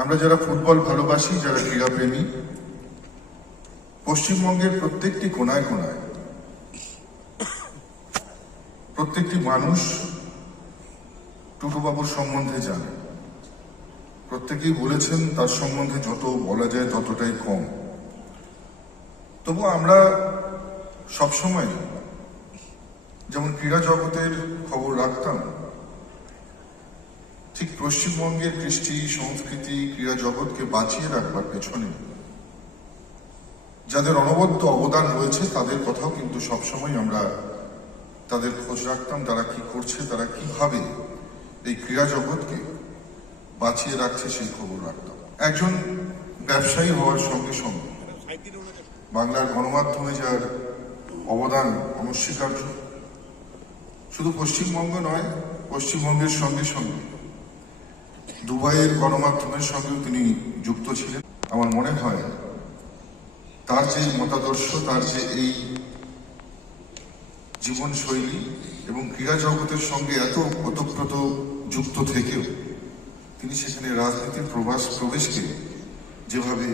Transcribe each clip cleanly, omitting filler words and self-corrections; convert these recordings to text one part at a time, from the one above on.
আমরা যারা ফুটবল ভালোবাসি, যারা ক্রীড়াপ্রেমী, পশ্চিমবঙ্গের প্রত্যেকটি কোনায় কোনায় প্রত্যেকটি মানুষ টুটুবাবুর সম্বন্ধে জানে। প্রত্যেকেই বলেছেন তার সম্বন্ধে যত বলা যায় ততটাই কম। তবু আমরা সবসময় যেমন ক্রীড়া জগতের খবর রাখতাম, ঠিক পশ্চিমবঙ্গের কৃষ্টি, সংস্কৃতি, ক্রীড়া জগৎকে বাঁচিয়ে রাখবার পেছনে যাদের অনবদ্য অবদান রয়েছে তাদের কথাও কিন্তু সবসময় আমরা তাদের খোঁজ রাখতাম। তারা কি করছে, তারা কিভাবে এই ক্রীড়া জগৎকে বাঁচিয়ে রাখছে সেই খবর রাখতাম। একজন ব্যবসায়ী হওয়ার সঙ্গে সঙ্গে বাংলার গণমাধ্যমে যার অবদান অনস্বীকার্য। শুধু পশ্চিমবঙ্গ নয়, পশ্চিমবঙ্গের সঙ্গে সঙ্গে দুবাইয়ের গণমাধ্যমের সঙ্গেও তিনি যুক্ত ছিলেন। আমার মনে হয় তার যে মতাদর্শ, তার যে এই জীবনশৈলী এবং ক্রীড়া জগতের সঙ্গে এত ওতপ্রোত যুক্ত থেকেও তিনি সেখানে রাজনীতির প্রবেশকে যেভাবে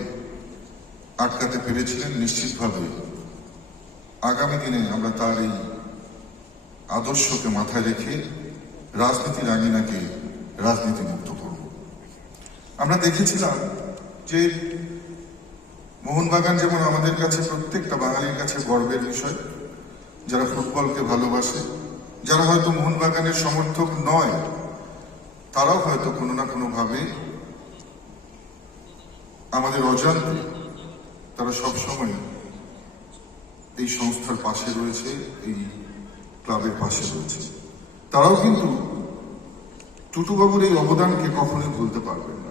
আটকাতে পেরেছিলেন, নিশ্চিতভাবে আগামী দিনে আমরা তার এই আদর্শকে মাথায় রেখে রাজনীতির আঙিনাকে রাজনীতিমুক্ত করব। আমরা দেখেছিলাম যে মোহনবাগান যেমন আমাদের কাছে, প্রত্যেকটা বাঙালির কাছে গর্বের বিষয়, যারা ফুটবলকে ভালোবাসে, যারা হয়তো মোহনবাগানের সমর্থক নয়, তারাও হয়তো কোনো না কোনো ভাবে আমাদের অজান্তে তারা সবসময় এই সংস্থার পাশে রয়েছে, এই ক্লাবের পাশে রয়েছে। তারাও কিন্তু টুটুবাবুর এই অবদানকে কখনোই ভুলতে পারবেন না।